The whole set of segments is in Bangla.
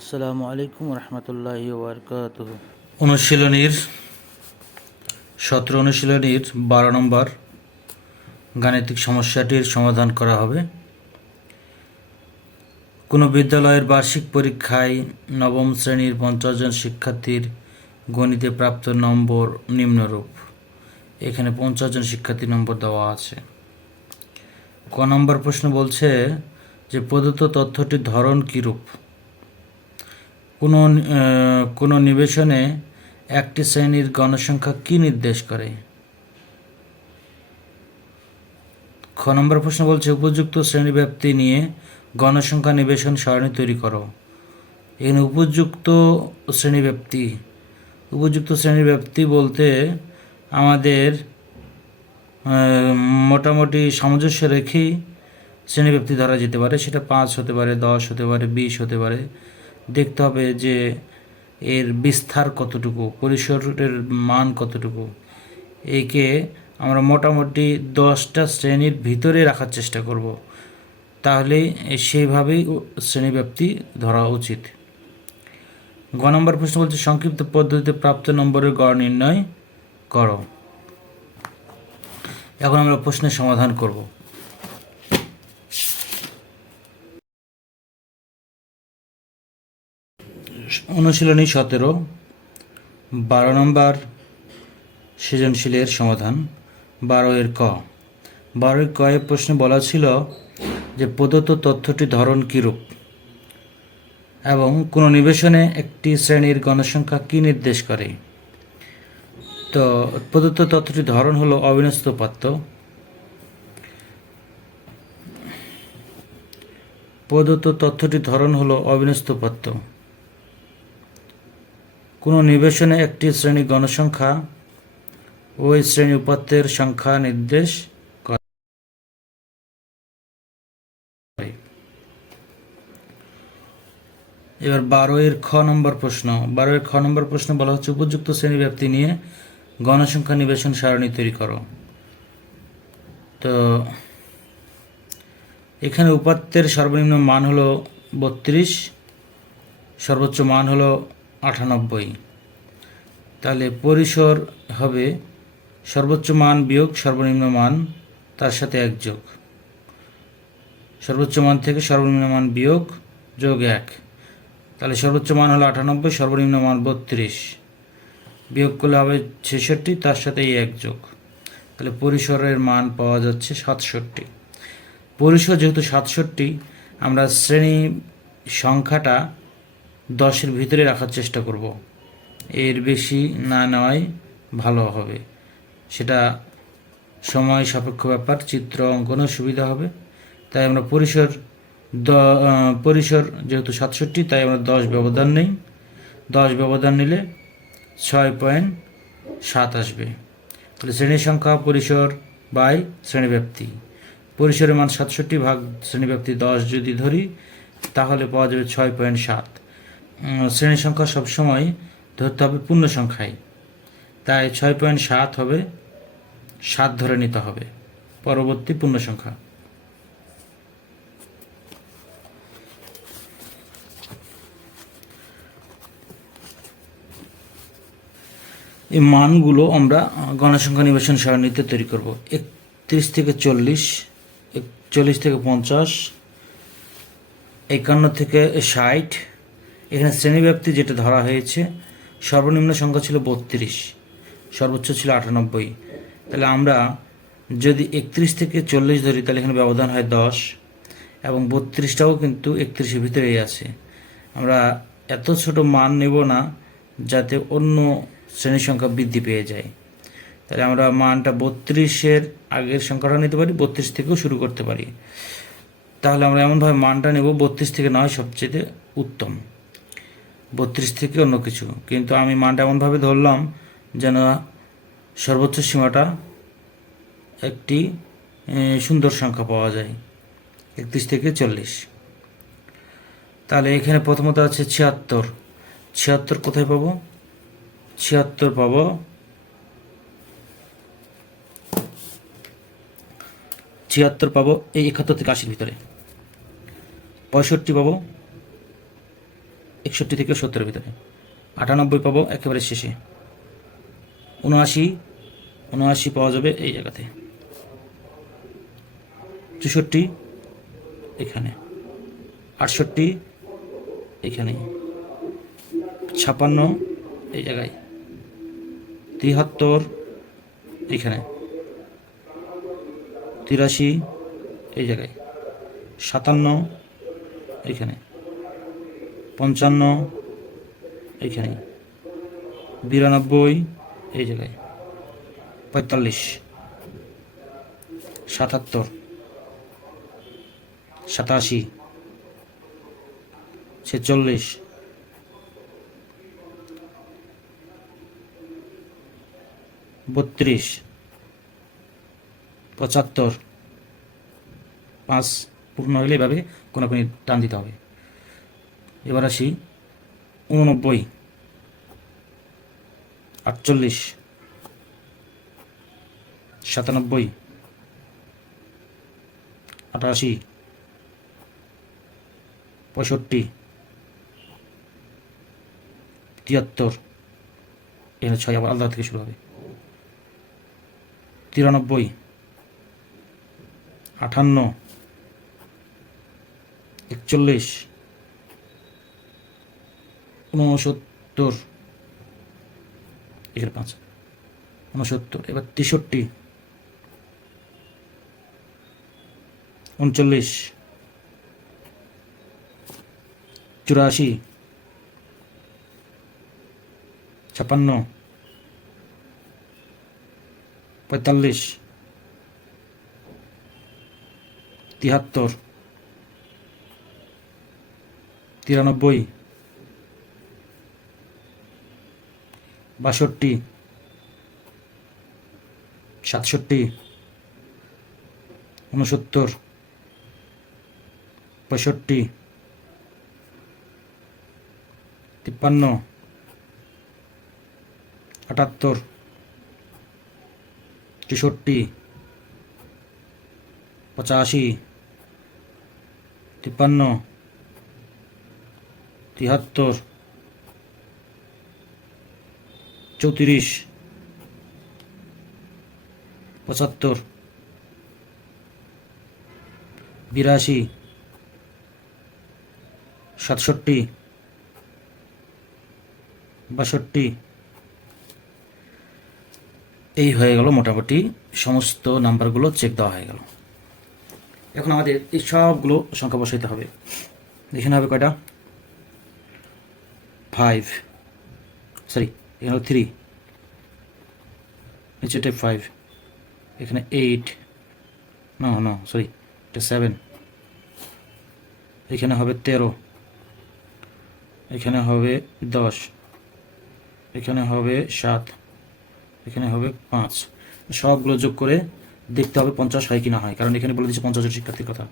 আসসালামু আলাইকুম রহমতুল্লাহ ওবরকাত অনুশীলনীর, সতেরো অনুশীলনীর বারো নম্বর গাণিতিক সমস্যাটির সমাধান করা হবে। কোনো বিদ্যালয়ের বার্ষিক পরীক্ষায় নবম শ্রেণির পঞ্চাশ জন শিক্ষার্থীর গণিতে প্রাপ্ত নম্বর নিম্নরূপ। এখানে পঞ্চাশ জন শিক্ষার্থীর নম্বর দেওয়া আছে। ক নম্বর প্রশ্ন বলছে যে প্রদত্ত তথ্যটির ধরন কীরূপ? কোনো কোনো নিবেশনে একটি শ্রেণির গণসংখ্যা কি নির্দেশ করে? খ নম্বর প্রশ্ন বলছে, উপযুক্ত শ্রেণি ব্যাপ্তি নিয়ে গণসংখ্যা নিবেশন সারণী তৈরি করো। এখানে উপযুক্ত শ্রেণি ব্যাপ্তি উপযুক্ত শ্রেণি ব্যাপ্তি বলতে আমাদের মোটামুটি সামঞ্জস্য রেখেই শ্রেণীব্যাপ্তি ধরা যেতে পারে। সেটা পাঁচ হতে পারে, দশ হতে পারে, বিশ হতে পারে। দেখতে হবে যে এর বিস্তার কতটুকু, পরিসরের মান কতটুকু। একে আমরা মোটামুটি দশটা শ্রেণির ভিতরে রাখার চেষ্টা করব। তাহলে সেইভাবেই শ্রেণীব্যাপ্তি ধরা উচিত। গ নম্বর প্রশ্ন বলছে, সংক্ষিপ্ত পদ্ধতিতে প্রাপ্ত নম্বরের গড় নির্ণয় করো। এখন আমরা প্রশ্নের সমাধান করব। অনুশীলনী সতেরো, বারো নম্বর সৃজনশীলের সমাধান, বারো এর ক। বারো এর ক এর প্রশ্নে বলা ছিল যে প্রদত্ত তথ্যটি ধরন কীরূপ এবং কোনো নিবেশনে একটি শ্রেণির গণসংখ্যা কী নির্দেশ করে। তো প্রদত্ত তথ্যটি ধরন হলো অবিন্যস্ত উপাত্ত প্রদত্ত তথ্যটি ধরন হলো অবিন্যস্ত উপাত্ত কোনো নিবেশনে একটি শ্রেণি গণসংখ্যা ওই শ্রেণি উপাত্তের সংখ্যা নির্দেশ করে। এবার বারো এর খ নম্বর প্রশ্ন। বারো এর খ নম্বর প্রশ্ন বলা হচ্ছে, উপযুক্ত শ্রেণি ব্যাপ্তি নিয়ে গণসংখ্যা নিবেশন সারণী তৈরি করো। তো এখানে উপাত্তের সর্বনিম্ন মান হলো বত্রিশ, সর্বোচ্চ মান হলো আটানব্বই। তাহলে পরিসর হবে সর্বোচ্চ মান বিয়োগ সর্বনিম্ন মান, তার সাথে এক যোগ। সর্বোচ্চ মান থেকে সর্বনিম্ন মান বিয়োগ যোগ এক। তাহলে সর্বোচ্চ মান হলো আটানব্বই, সর্বনিম্ন মান বত্রিশ। বিয়োগ করলে হবে ছেষট্টি, তার সাথে এই এক যোগ। তাহলে পরিসরের মান পাওয়া যাচ্ছে সাতষট্টি। পরিসর যেহেতু সাতষট্টি, আমরা শ্রেণি সংখ্যাটা দশের ভিতরে রাখার চেষ্টা করব। এর বেশি না নেওয়াই ভালো হবে। সেটা সময় সাপেক্ষ ব্যাপার, চিত্র অঙ্কনও সুবিধা হবে। তাই আমরা পরিসর দ পরিসর যেহেতু সাতষট্টি, তাই আমরা দশ ব্যবধান নেই। দশ ব্যবধান নিলে ছয় পয়েন্ট সাত আসবে। তাহলে শ্রেণি সংখ্যা, পরিসর বাই শ্রেণীব্যাপ্তি। পরিসরের মান সাতষট্টি ভাগ শ্রেণীব্যাপ্তি দশ যদি ধরি, তাহলে পাওয়া যাবে ছয় পয়েন্ট সাত। শ্রেণি সংখ্যা সবসময় ধরতে হবে পূর্ণ সংখ্যায়। তাই ছয় পয়েন্ট সাত হবে, সাত ধরে নিতে হবে। পরবর্তী পূর্ণ সংখ্যা। এই মানগুলো আমরা গণসংখ্যা নিবেশন সারণীতে তৈরি করব। একত্রিশ থেকে চল্লিশ চল্লিশ থেকে পঞ্চাশ, একান্ন থেকে ষাট এখানে শ্রেণীব্যাপ্তি যেটা ধরা হয়েছে, সর্বনিম্ন সংখ্যা ছিল বত্রিশ, সর্বোচ্চ ছিল আটানব্বই। তাহলে আমরা যদি একত্রিশ থেকে চল্লিশ ধরি, তাহলে এখানে ব্যবধান হয় দশ এবং বত্রিশটাও কিন্তু একত্রিশের ভিতরেই আছে। আমরা এত ছোট মান নেব না যাতে অন্য শ্রেণির সংখ্যা বৃদ্ধি পেয়ে যায়। তাহলে আমরা মানটা বত্রিশের আগের সংখ্যাটা নিতে পারি, বত্রিশ থেকেও শুরু করতে পারি। তাহলে আমরা এমনভাবে মানটা নেব, বত্রিশ থেকে নয় সবচেয়ে উত্তম। বত্রিশ থেকে অন্য কিছু। কিন্তু আমি মানটা এমনভাবে ধরলাম যেন সর্বোচ্চ সীমাটা একটি সুন্দর সংখ্যা পাওয়া যায়। একত্রিশ থেকে চল্লিশ। তাহলে এখানে প্রথমত আছে ছিয়াত্তর। ছিয়াত্তর কোথায় পাবো? ছিয়াত্তর পাবো ছিয়াত্তর পাবো এই একাত্তর থেকে আশির ভিতরে। পঁয়ষট্টি পাবো একষট্টি থেকে সত্তরের ভিতরে। আটানব্বই পাবো একেবারে শেষে। উনআশি উনআশি পাওয়া যাবে এই জায়গাতে। চৌষট্টি, এখানে। আটষট্টি, এখানে। ছাপান্ন এই জায়গায়। তিহাত্তর এইখানে তিরাশি, এই জায়গায়। সাতান্ন এইখানে পঞ্চান্ন, এইখানে। বিরানব্বই, এই জায়গায়। পঁয়তাল্লিশ, সাতাত্তর, সাতাশি, ছেচল্লিশ, বত্রিশ, পঁচাত্তর। পাঁচ পূর্ণ হলে এভাবে কোনো কোনো টান দিতে হবে। এবার আসি উননব্বই আটচল্লিশ, সাতানব্বই, আটাশি, পঁয়ষট্টি, তিয়াত্তর এখানে ছয় আবার আলাদা থেকে শুরু হবে। তিরানব্বই, আটান্ন, একচল্লিশ ঊনসত্তর। এখানে পাঁচ। ঊনসত্তর এবার তেষট্টি। উনচল্লিশ। চুরাশি। ছাপান্ন পঁয়তাল্লিশ। তিয়াত্তর তিরানব্বই। বাষট্টি সাতষট্টি উনসত্তর পঁয়ষট্টি তিপ্পান্ন আটাত্তর চৌষট্টি পঁচাশি তিপ্পান্ন তিয়াত্তর চৌত্রিশ, পঁচাত্তর, বিরাশি, সাতষট্টি, বাষট্টি। এই হয়ে গেল মোটামুটি সমস্ত নাম্বারগুলো চেক দেওয়া হয়ে গেল। এখন আমাদের এই সবগুলো সংখ্যা বসাইতে হবে। এখানে হবে কয়টা? ফাইভ সরি এখানে থ্রি নিচেটা ফাইভ এখানে এইট নো নো সরি এটা সেভেন এখানে হবে তেরো। এখানে হবে দশ। এখানে হবে সাত। এখানে হবে পাঁচ। সবগুলো যোগ করে দেখতে হবে পঞ্চাশ হয় কি না হয়, কারণ এখানে বলে দিচ্ছে পঞ্চাশ শিক্ষার্থীর কথা।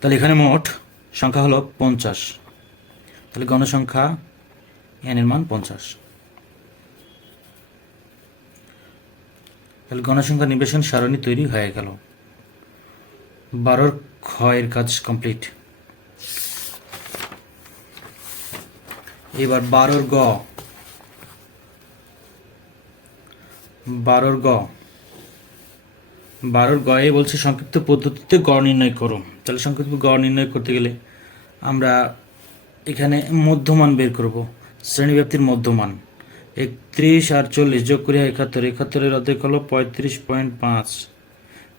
তাহলে এখানে মোট সংখ্যা হলো পঞ্চাশ। তাহলে গণসংখ্যা এনের মান পঞ্চাশ। তাহলে গণসংখ্যা নিবেশন সারণী তৈরি হয়ে গেল। বারোর ক্ষয়ের কাজ কমপ্লিট। এবার বারোর গ। বারোর গ। বারোর গয়ে বলছে সংক্ষিপ্ত পদ্ধতিতে গড় নির্ণয় করো। তাহলে সংক্ষিপ্ত গড় নির্ণয় করতে গেলে আমরা এখানে মধ্যমান বের করব। শ্রেণীব্যাপ্তির মধ্যমান। একত্রিশ আর চল্লিশ যোগ করি একাত্তর। একাত্তরের অর্ধেক হলো পঁয়ত্রিশ পয়েন্ট পাঁচ।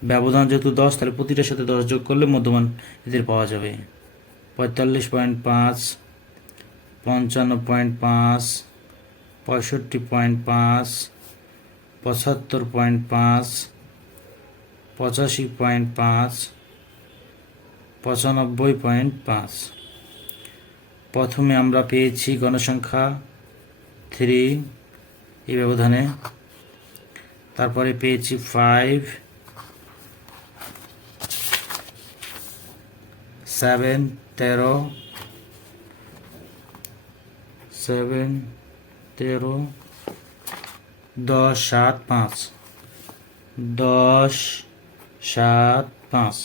ব্যবধান যেহেতু দশ, তাহলে প্রতিটার সাথে দশ যোগ করলে মধ্যমান এদের পাওয়া যাবে। পঁয়তাল্লিশ পয়েন্ট পাঁচ, পঞ্চান্ন পয়েন্ট পাঁচ, পঁয়ষট্টি পয়েন্ট পাঁচ, পঁচাত্তর পয়েন্ট পাঁচ পঁচাশি পয়েন্ট পাঁচ, পঁচানব্বই পয়েন্ট পাঁচ। প্রথমে আমরা পেয়েছি গণসংখ্যা থ্রি এই ব্যবধানে। তারপরে পেয়েছি ফাইভ, সেভেন, তেরো সেভেন, তেরো, দশ, সাত, পাঁচ। দশ সাত, পাঁচ।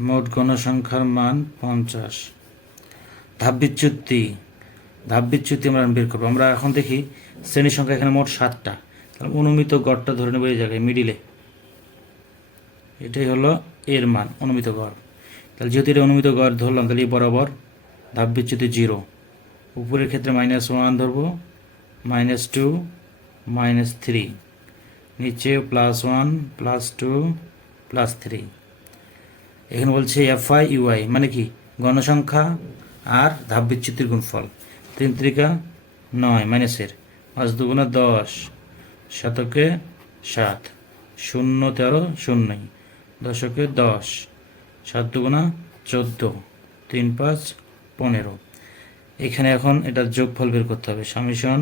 মোট গণসংখ্যার মান পঞ্চাশ। ধাপ বিচ্যুতি। ধাপ বিচ্যুতি আমরা বের করব। আমরা এখন দেখি শ্রেণির সংখ্যা এখানে মোট সাতটা। তাহলে অনুমিত গড়টা ধরে নেব এই জায়গায় মিডিলে এটাই হলো এর মান, অনুমিত গড়। তাহলে যেহেতু এটা অনুমিত গড় ধরলাম, তাহলে এই বরাবর ধাপ বিচ্যুতি জিরো। উপরের ক্ষেত্রে মাইনাস ওয়ান ধরবো মাইনাস টু মাইনাস থ্রি নিচে plus one plus two plus three এখানে বলছে এফ আই ইউআই মানে কি? গণসংখ্যা আর ধাপ বিচ্যুতির গুণফল। তিন ত্রিকা নয় মাইনাসের পাঁচ দুগুণা দশ, শতকে সাত। শূন্য তেরো, শূন্যই। দশকে দশ, সাত দুগুণা চোদ্দ। তিন পাঁচ, পনেরো। এখানে এখন এটা যোগফল বের করতে হবে। সামিশন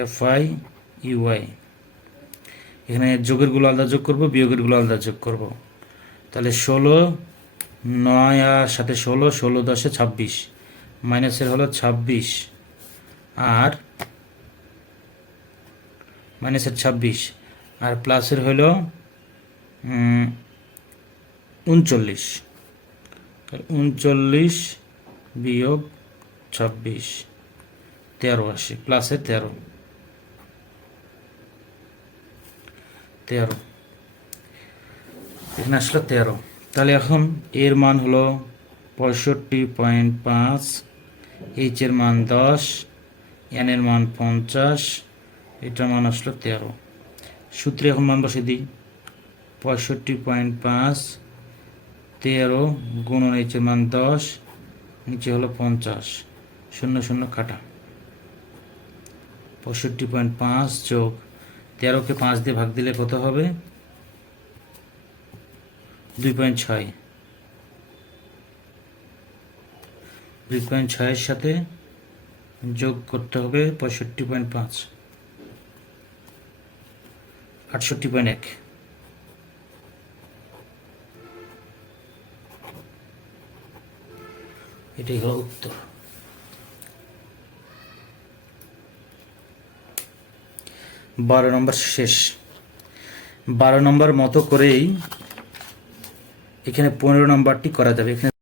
এফ আই ইউআই এখানে যোগেরগুলো আলাদা যোগ করব বিয়োগেরগুলো আলাদা যোগ করব। তাহলে ষোলো, নয় আর সাথে ষোলো ষোলো দশে ছাব্বিশ। মাইনাসের হলো ছাব্বিশ। আর মাইনাসের ছাব্বিশ। আর প্লাসের হলো উনচল্লিশ। উনচল্লিশ বিয়োগ ছাব্বিশ, তেরো আসে প্লাসে তেরো। তেরো। এখানে আসলো তেরো। তাহলে এখন এর মান হলো পঁয়ষট্টি পয়েন্ট পাঁচ এইচের মান দশ এনের মান পঞ্চাশ, এটার মান আসলো তেরো। সূত্রে এখন মান বসে দিই। পঁয়ষট্টি পয়েন্ট পাঁচ, তেরো গুণন এইচের মান দশ, নিচে হলো পঞ্চাশ, শূন্য শূন্য কাটা। পঁয়ষট্টি পয়েন্ট পাঁচ যোগ তেরোকে পাঁচ দিয়ে ভাগ দিলে কত হবে? দুই পয়েন্ট ছয়। দুই পয়েন্ট ছয়ের সাথে যোগ করতে হবে পঁয়ষট্টি পয়েন্ট পাঁচ। আটষট্টি পয়েন্ট এক। এটাই হলো উত্তর। বারো নম্বর শেষ। বারো নম্বর মতো করেই এখানে পনেরো নম্বরটি করা যাবে। এখানে